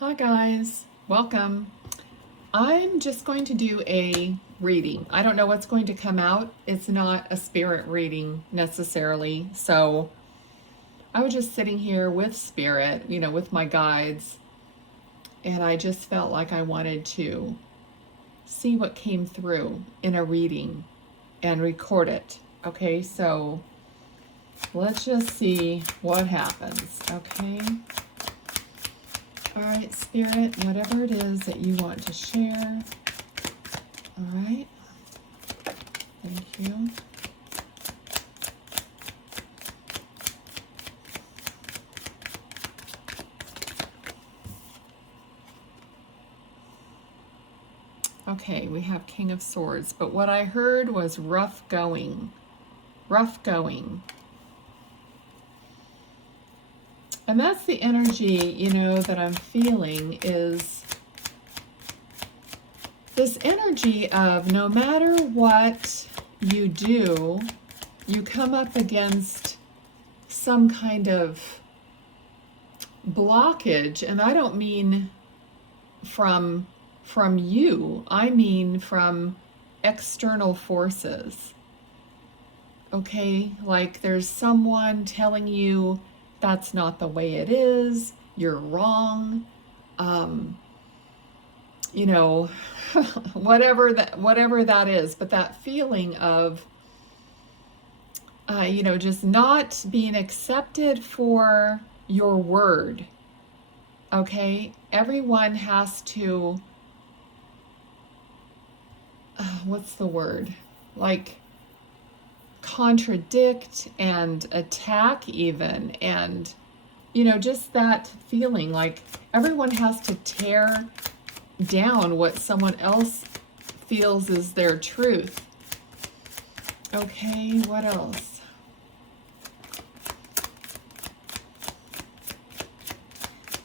Hi guys, welcome. I'm just going to do a reading. I don't know what's going to come out. It's not a spirit reading necessarily. So I was just sitting here with spirit, with my guides, and I just felt like I wanted to see what came through in a reading and record it. Okay, so let's just see what happens. Okay. All right, Spirit, whatever it is that you want to share. All right. Thank you. Okay, we have King of Swords, but what I heard was rough going. Rough going. And that's the energy, that I'm feeling is this energy of no matter what you do, you come up against some kind of blockage. And I don't mean from you, I mean from external forces. Okay, like there's someone telling you that's not the way it is, you're wrong, whatever that is, but that feeling of just not being accepted for your word. Okay, everyone has to what's the word, like contradict and attack even, and just that feeling like everyone has to tear down what someone else feels is their truth. Okay, what else?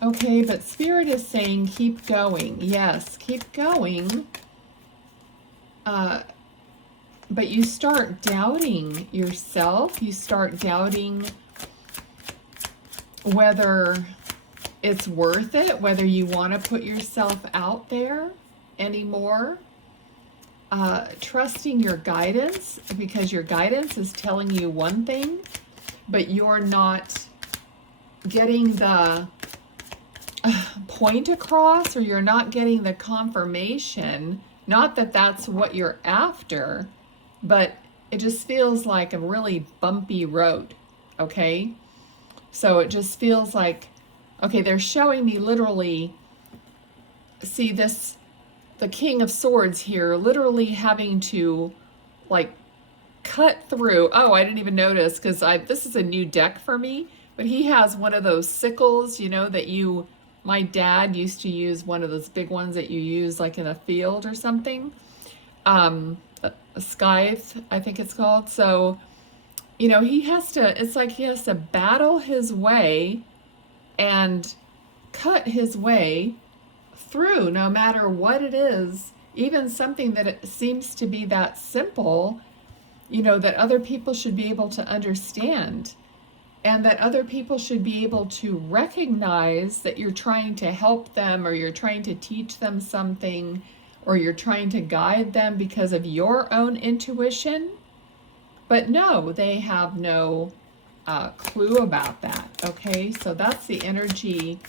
Okay, but Spirit is saying keep going. Yes, keep going. But you start doubting yourself. You start doubting whether it's worth it, whether you want to put yourself out there anymore. Trusting your guidance, because your guidance is telling you one thing, but you're not getting the point across, or you're not getting the confirmation. Not that that's what you're after, but it just feels like a really bumpy road, okay? So it just feels like, okay, they're showing me literally, see this, the King of Swords here, literally having to, like, cut through. Oh, I didn't even notice, because this is a new deck for me, but he has one of those sickles, that my dad used to use, one of those big ones that you use like in a field or something. A scythe, I think it's called. So, it's like he has to battle his way and cut his way through, no matter what it is, even something that it seems to be that simple, that other people should be able to understand, and that other people should be able to recognize that you're trying to help them, or you're trying to teach them something, or you're trying to guide them because of your own intuition. But no, they have no clue about that. Okay, so that's the energy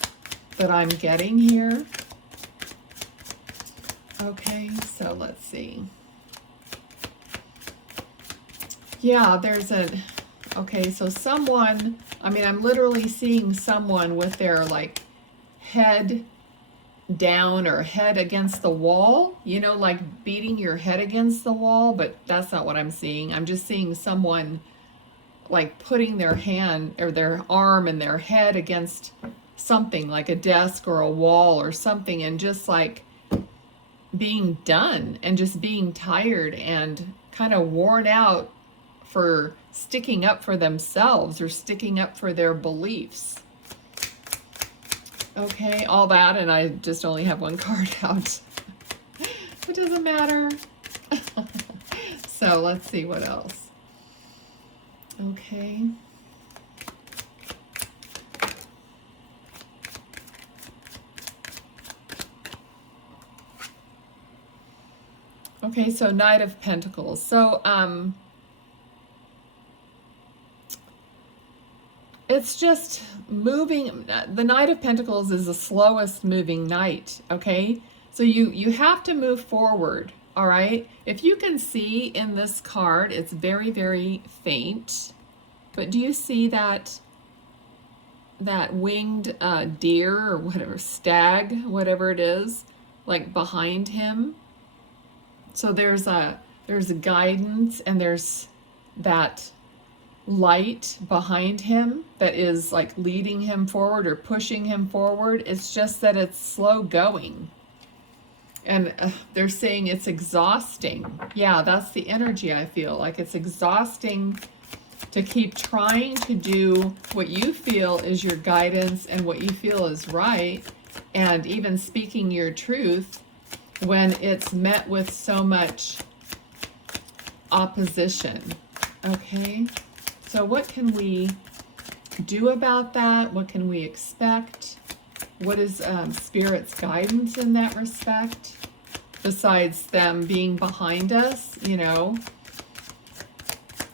that I'm getting here. Okay, so let's see. Yeah, okay, so someone, I'm literally seeing someone with their like head down or head against the wall, like beating your head against the wall, but that's not what I'm seeing. I'm just seeing someone like putting their hand or their arm and their head against something like a desk or a wall or something, and just like being done and just being tired and kind of worn out for sticking up for themselves or sticking up for their beliefs. Okay, all that, and I just only have one card out. It doesn't matter. So let's see what else. Okay. Okay, so Knight of Pentacles. So, it's just moving. The Knight of Pentacles is the slowest moving knight, okay? So you have to move forward, all right? If you can see in this card, it's very, very faint. But do you see that winged deer or whatever, stag, whatever it is, like behind him? So there's a guidance, and there's that light behind him that is like leading him forward or pushing him forward. It's just that it's slow going. And they're saying it's exhausting. Yeah, that's the energy I feel. Like it's exhausting to keep trying to do what you feel is your guidance and what you feel is right, and even speaking your truth when it's met with so much opposition. Okay? So what can we do about that? What can we expect? What is Spirit's guidance in that respect? Besides them being behind us, you know?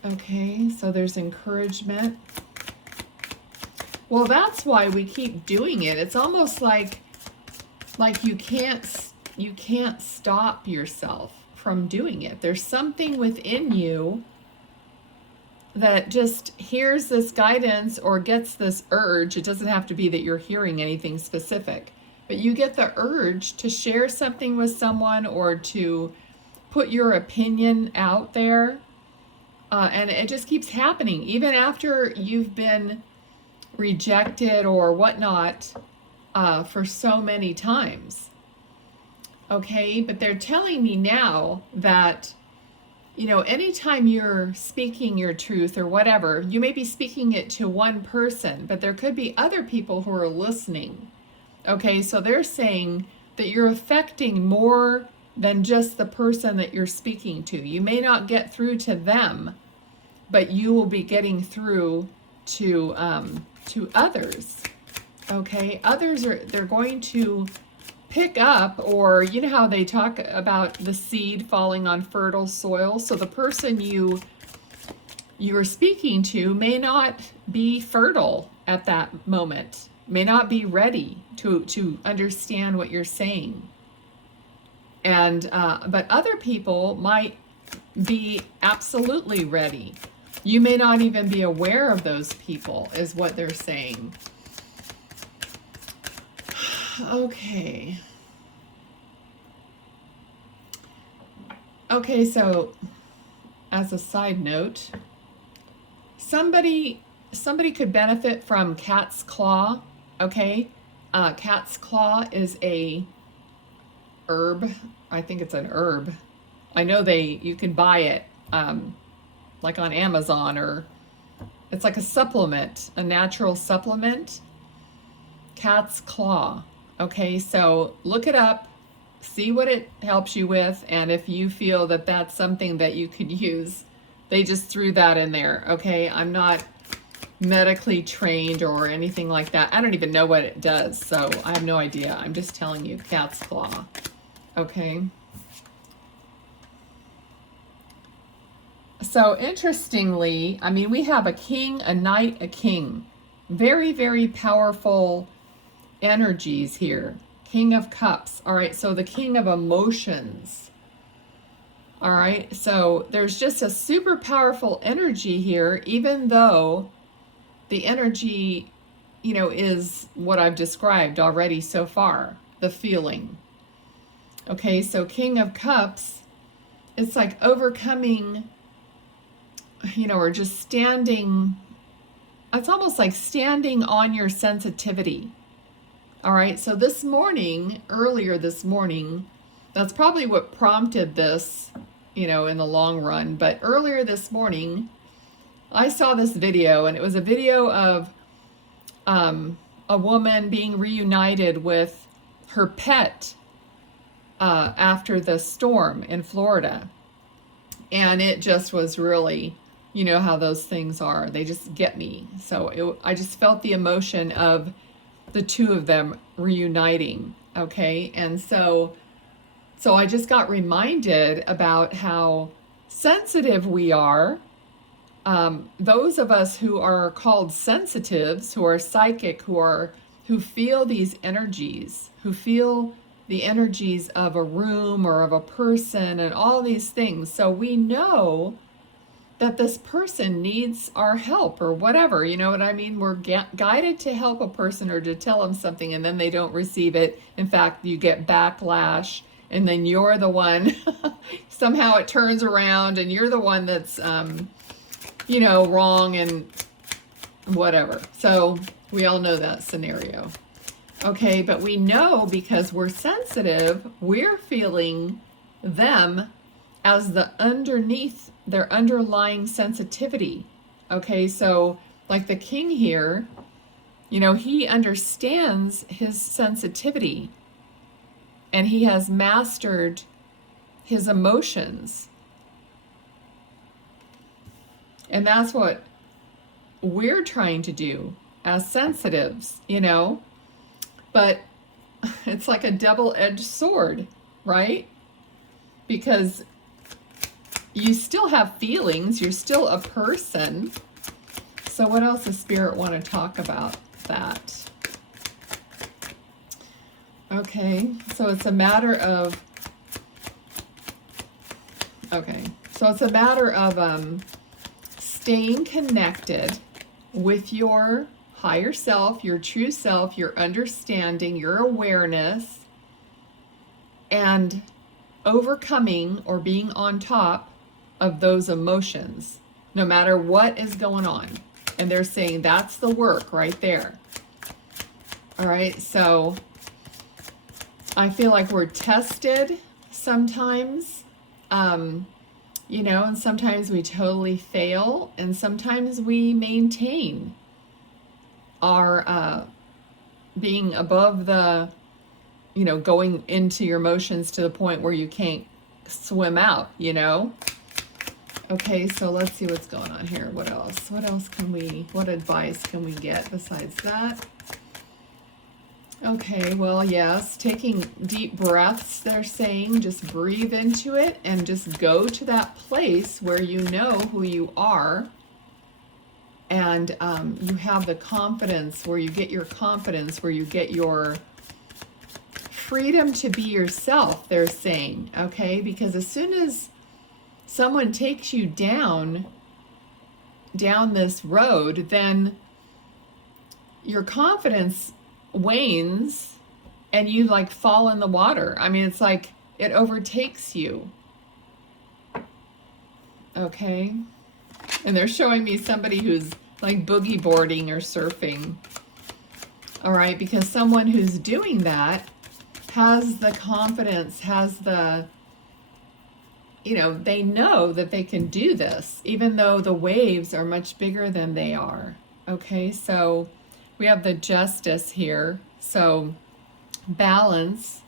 Okay, so there's encouragement. Well, that's why we keep doing it. It's almost like you can't stop yourself from doing it. There's something within you that just hears this guidance or gets this urge. It doesn't have to be that you're hearing anything specific, but you get the urge to share something with someone or to put your opinion out there. And it just keeps happening, even after you've been rejected or whatnot for so many times. Okay, but they're telling me now that, you know, anytime you're speaking your truth or whatever, you may be speaking it to one person, but there could be other people who are listening. Okay, so they're saying that you're affecting more than just the person that you're speaking to. You may not get through to them, but you will be getting through to others. Okay, others they're going to pick up, or you know how they talk about the seed falling on fertile soil. So the person you are speaking to may not be fertile at that moment, may not be ready to understand what you're saying. And but other people might be absolutely ready. You may not even be aware of those people, is what they're saying. Okay. Okay, so as a side note, somebody could benefit from cat's claw. Okay, cat's claw is a herb. I think it's an herb. I know you can buy it like on Amazon, or it's like a supplement, a natural supplement. Cat's claw. Okay, so look it up, see what it helps you with, and if you feel that that's something that you could use, they just threw that in there. Okay, I'm not medically trained or anything like that. I don't even know what it does, so I have no idea. I'm just telling you, cat's claw. Okay. So interestingly, I mean, we have a king, a knight, a king. Very, very powerful energies here. King of Cups. All right, so the king of emotions. All right, so there's just a super powerful energy here, even though the energy, you know, is what I've described already so far, the feeling. Okay, so King of Cups, it's like overcoming, you know, or just standing, it's almost like standing on your sensitivity. All right, so this morning, earlier this morning, that's probably what prompted this, you know, in the long run, but earlier this morning, I saw this video, and it was a video of a woman being reunited with her pet after the storm in Florida. And it just was really, you know how those things are, they just get me. So I just felt the emotion of the two of them reuniting. Okay, and so So I just got reminded about how sensitive we are. Those of us who are called sensitives, who are psychic, who feel these energies, who feel the energies of a room or of a person and all these things. So we know that this person needs our help or whatever, you know what I mean? We're guided to help a person or to tell them something, and then they don't receive it. In fact, you get backlash, and then you're the one, somehow it turns around and you're the one that's, you know, wrong and whatever. So we all know that scenario. Okay, but we know because we're sensitive, we're feeling them as the underneath their underlying sensitivity. Okay, so like the king here, you know, he understands his sensitivity and he has mastered his emotions. And that's what we're trying to do as sensitives, you know. But it's like a double-edged sword, right? Because you still have feelings, you're still a person. So what else does Spirit want to talk about that? Okay, so it's a matter of, staying connected with your higher self, your true self, your understanding, your awareness, and overcoming or being on top of those emotions, no matter what is going on. And they're saying that's the work right there. All right, so I feel like we're tested sometimes, you know, and sometimes we totally fail, and sometimes we maintain our being above the, you know, going into your emotions to the point where you can't swim out, you know. Okay, so let's see what's going on here. What else? What advice can we get besides that? Okay, well, yes, taking deep breaths, they're saying, just breathe into it and just go to that place where you know who you are, and you have the confidence, where you get your confidence, where you get your freedom to be yourself, they're saying, okay? Because as soon as someone takes you down this road, then your confidence wanes and you like fall in the water. I mean, it's like it overtakes you. Okay. And they're showing me somebody who's like boogie boarding or surfing. All right, because someone who's doing that has the confidence, has the, you know, they know that they can do this, even though the waves are much bigger than they are. Okay, so we have the justice here, so balance.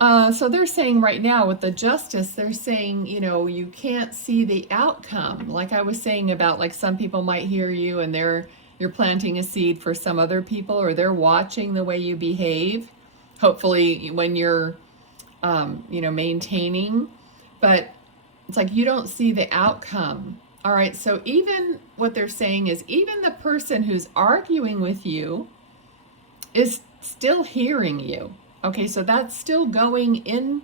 So they're saying right now with the justice, they're saying, you know, you can't see the outcome. Like I was saying about, like, some people might hear you and you're planting a seed for some other people, or they're watching the way you behave, hopefully when you're, you know, maintaining, but it's like you don't see the outcome. All right, so even what they're saying is even the person who's arguing with you is still hearing you. Okay, so that's still going in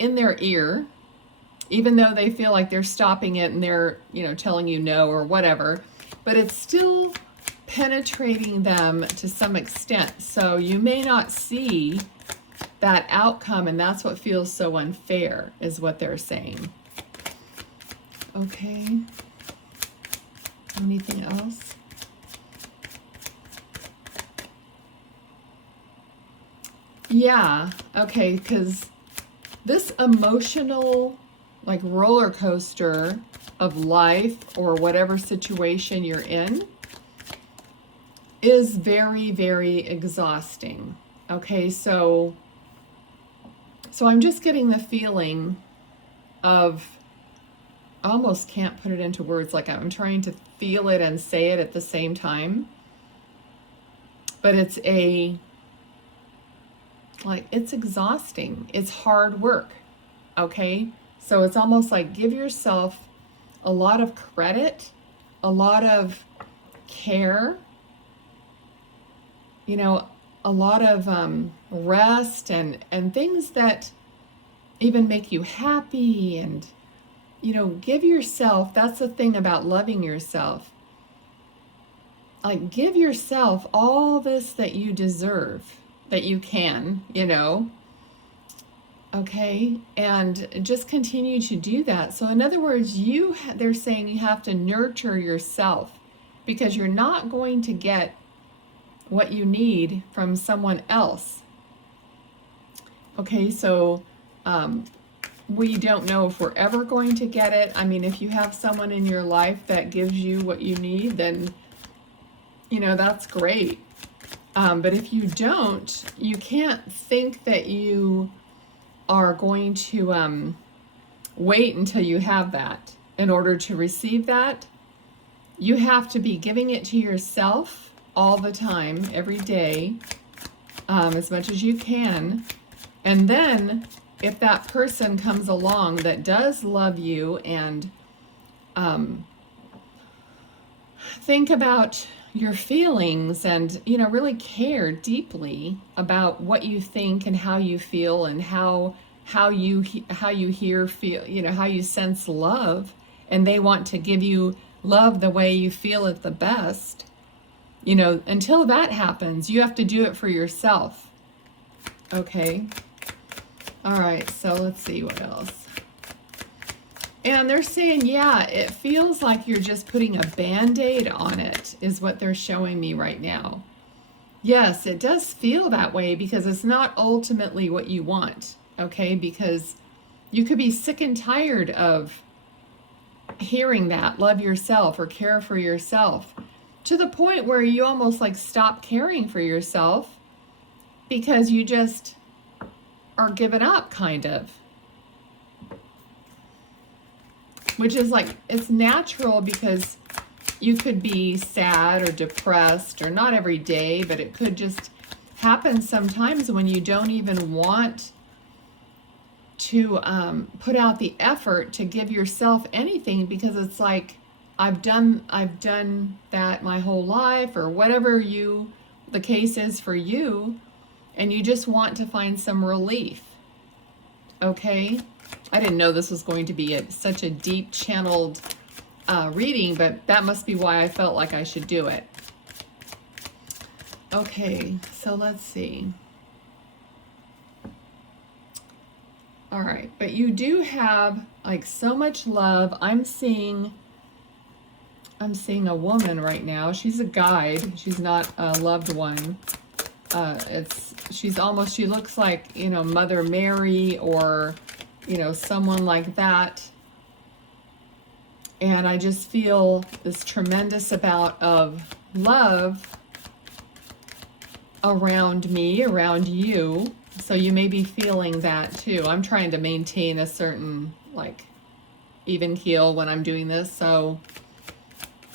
their ear, even though they feel like they're stopping it and they're, you know, telling you no or whatever, but it's still penetrating them to some extent. So you may not see that outcome, and that's what feels so unfair, is what they're saying. Okay. Anything else? Yeah, okay, because this emotional, like, roller coaster of life or whatever situation you're in is very, very exhausting. Okay, so I'm just getting the feeling of, I almost can't put it into words, like I'm trying to feel it and say it at the same time, but it's like, it's exhausting. It's hard work, okay? So it's almost like give yourself a lot of credit, a lot of care, you know, a lot of rest and things that even make you happy. And, you know, give yourself, that's the thing about loving yourself. Like, give yourself all this that you deserve, that you can, you know, okay? And just continue to do that. So in other words, they're saying you have to nurture yourself, because you're not going to get what you need from someone else. Okay, so we don't know if we're ever going to get it. I mean, if you have someone in your life that gives you what you need, then, you know, that's great. But if you don't, you can't think that you are going to wait until you have that in order to receive that. You have to be giving it to yourself all the time, every day, as much as you can. And then if that person comes along that does love you and think about your feelings and, you know, really care deeply about what you think and how you feel and how you feel, you know, how you sense love, and they want to give you love the way you feel it the best, you know, until that happens, you have to do it for yourself. Okay. All right, so let's see what else. And they're saying, yeah, it feels like you're just putting a Band-Aid on it, is what they're showing me right now. Yes, it does feel that way because it's not ultimately what you want, okay? Because you could be sick and tired of hearing that, love yourself or care for yourself, to the point where you almost like stop caring for yourself because you just are giving up, kind of. Which is like, it's natural because you could be sad or depressed, or not every day, but it could just happen sometimes when you don't even want to put out the effort to give yourself anything, because it's like, I've done that my whole life, or whatever the case is for you, and you just want to find some relief. Okay? I didn't know this was going to be such a deep channeled reading, but that must be why I felt like I should do it. Okay, so let's see. All right, but you do have like so much love. I'm seeing a woman right now. She's a guide. She's not a loved one. She looks like, you know, Mother Mary, or, you know, someone like that. And I just feel this tremendous amount of love around me, around you. So you may be feeling that too. I'm trying to maintain a certain, like, even keel when I'm doing this. So,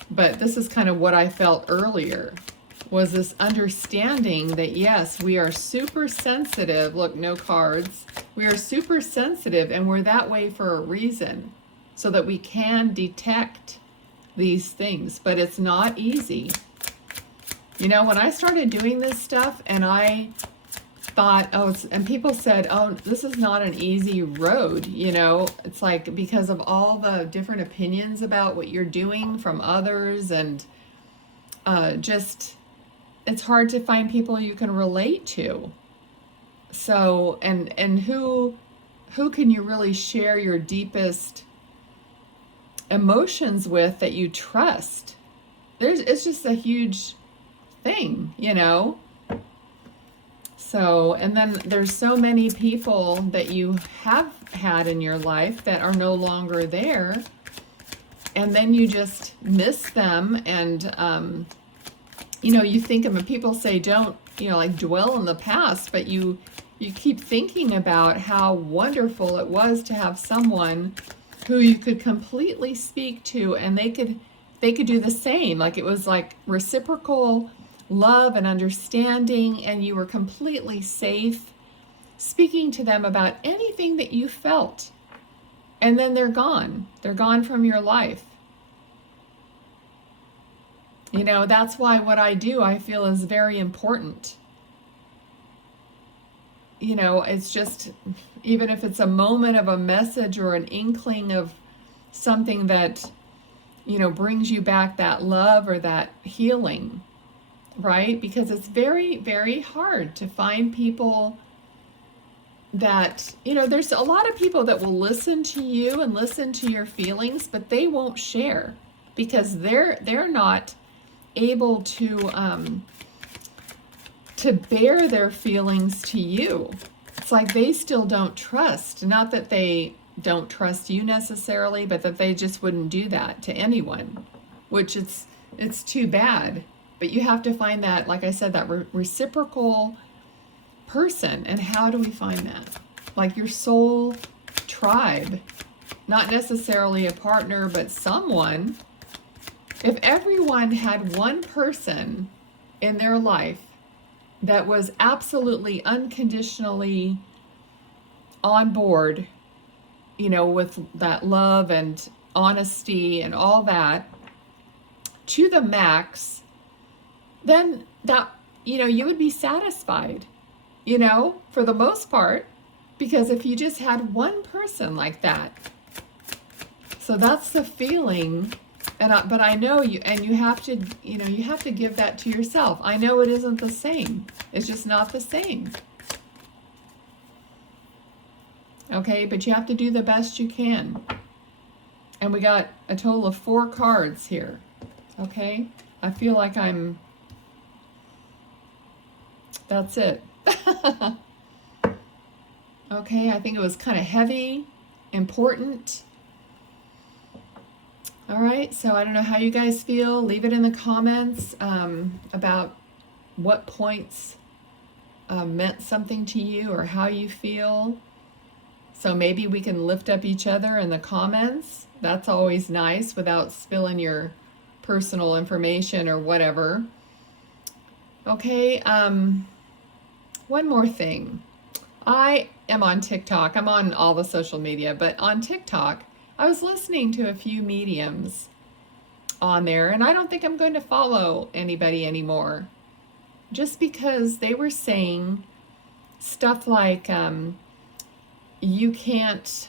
but this is kind of what I felt earlier, was this understanding that, yes, we are super sensitive. Look, no cards. We are super sensitive, and we're that way for a reason, so that we can detect these things. But it's not easy. You know, when I started doing this stuff, and I thought, and people said, oh, this is not an easy road, you know, it's like, because of all the different opinions about what you're doing from others, and just, it's hard to find people you can relate to. So, and who can you really share your deepest emotions with that you trust? It's just a huge thing, you know? So, and then there's so many people that you have had in your life that are no longer there, and then you just miss them. And you know, you think of, people say don't, you know, like, dwell in the past, but you keep thinking about how wonderful it was to have someone who you could completely speak to, and they could do the same. Like, it was like reciprocal love and understanding, and you were completely safe speaking to them about anything that you felt. And then they're gone. They're gone from your life. You know, that's why what I do, I feel, is very important. You know, it's just, even if it's a moment of a message or an inkling of something that, you know, brings you back that love or that healing, right? Because it's very, very hard to find people that, you know, there's a lot of people that will listen to you and listen to your feelings, but they won't share because they're not able to bear their feelings to you. It's like they still don't trust. Not that they don't trust you necessarily, but that they just wouldn't do that to anyone, which it's too bad. But you have to find that, like I said, that reciprocal person. And how do we find that? Like your soul tribe, not necessarily a partner, but someone. If everyone had one person in their life that was absolutely unconditionally on board, you know, with that love and honesty and all that to the max, then that, you know, you would be satisfied, you know, for the most part, because if you just had one person like that. So that's the feeling. But I know you, and you have to, you know, you have to give that to yourself. I know it isn't the same. It's just not the same. Okay, but you have to do the best you can. And we got a total of 4 cards here. Okay, I feel like that's it. Okay, I think it was kind of heavy, important. All right, so I don't know how you guys feel. Leave it in the comments about what points meant something to you or how you feel. So maybe we can lift up each other in the comments. That's always nice without spilling your personal information or whatever. Okay, one more thing. I am on TikTok. I'm on all the social media, but on TikTok, I was listening to a few mediums on there, and I don't think I'm going to follow anybody anymore. Just because they were saying stuff like, you can't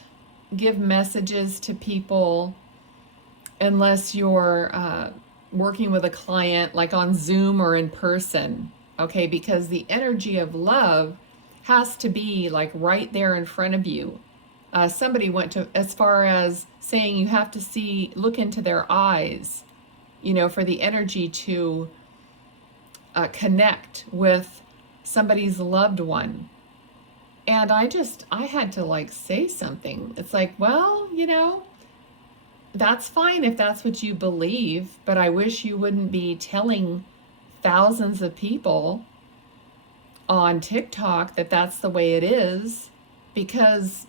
give messages to people unless you're working with a client, like on Zoom or in person, okay? Because the energy of love has to be like right there in front of you. Somebody went to as far as saying you have to look into their eyes, you know, for the energy to connect with somebody's loved one. And I had to like say something. It's like, well, you know, that's fine if that's what you believe, but I wish you wouldn't be telling thousands of people on TikTok that that's the way it is, because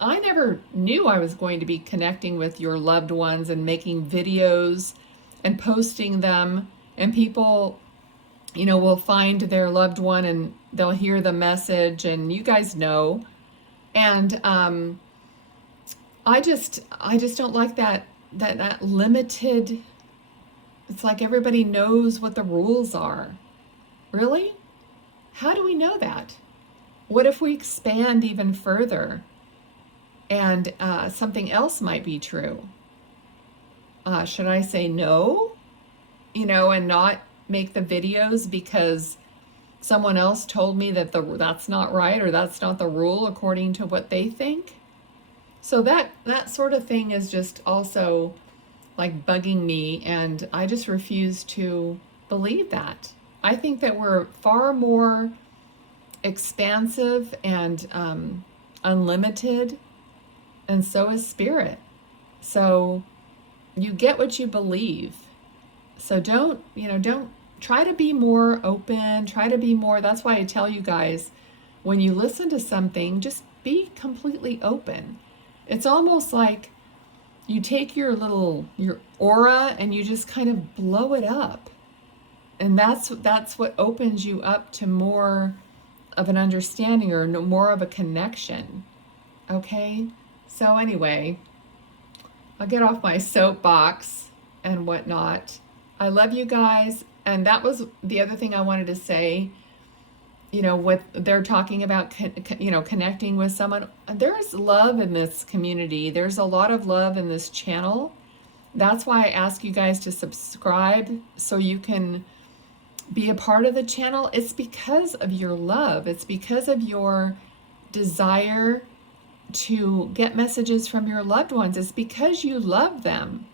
I never knew I was going to be connecting with your loved ones and making videos and posting them, and people, you know, will find their loved one and they'll hear the message, and you guys know. And I just don't like that limited. It's like everybody knows what the rules are. Really? How do we know that? What if we expand even further and something else might be true? Should I say no? You know, and not make the videos because someone else told me that that's not right, or that's not the rule according to what they think? So that sort of thing is just also like bugging me, and I just refuse to believe that. I think that we're far more expansive and unlimited, and so is spirit. So you get what you believe. So don't try to be more open, try to be more, that's why I tell you guys, when you listen to something, just be completely open. It's almost like you take your aura and you just kind of blow it up. And that's what opens you up to more of an understanding or more of a connection. Okay? So anyway, I'll get off my soapbox and whatnot. I love you guys. And that was the other thing I wanted to say. You know, what they're talking about, connecting with someone. There's love in this community. There's a lot of love in this channel. That's why I ask you guys to subscribe so you can be a part of the channel. It's because of your love. It's because of your desire to get messages from your loved ones. It's because you love them.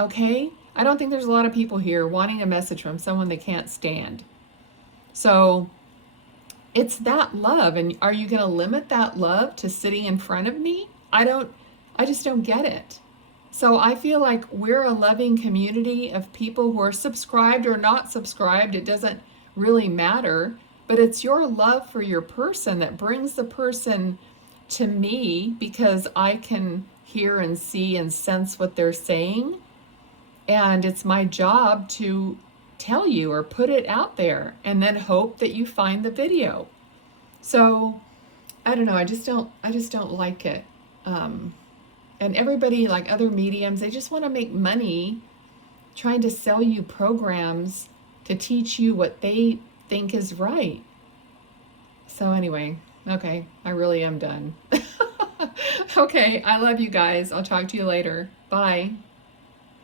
Okay? I don't think there's a lot of people here wanting a message from someone they can't stand. So it's that love. And are you going to limit that love to sitting in front of me? I just don't get it. So I feel like we're a loving community of people who are subscribed or not subscribed. It doesn't really matter, but it's your love for your person that brings the person to me, because I can hear and see and sense what they're saying. And it's my job to tell you or put it out there and then hope that you find the video. So I don't know, I just don't like it. And everybody, like other mediums, they just want to make money trying to sell you programs to teach you what they think is right. So anyway, okay, I really am done. Okay, I love you guys. I'll talk to you later. Bye.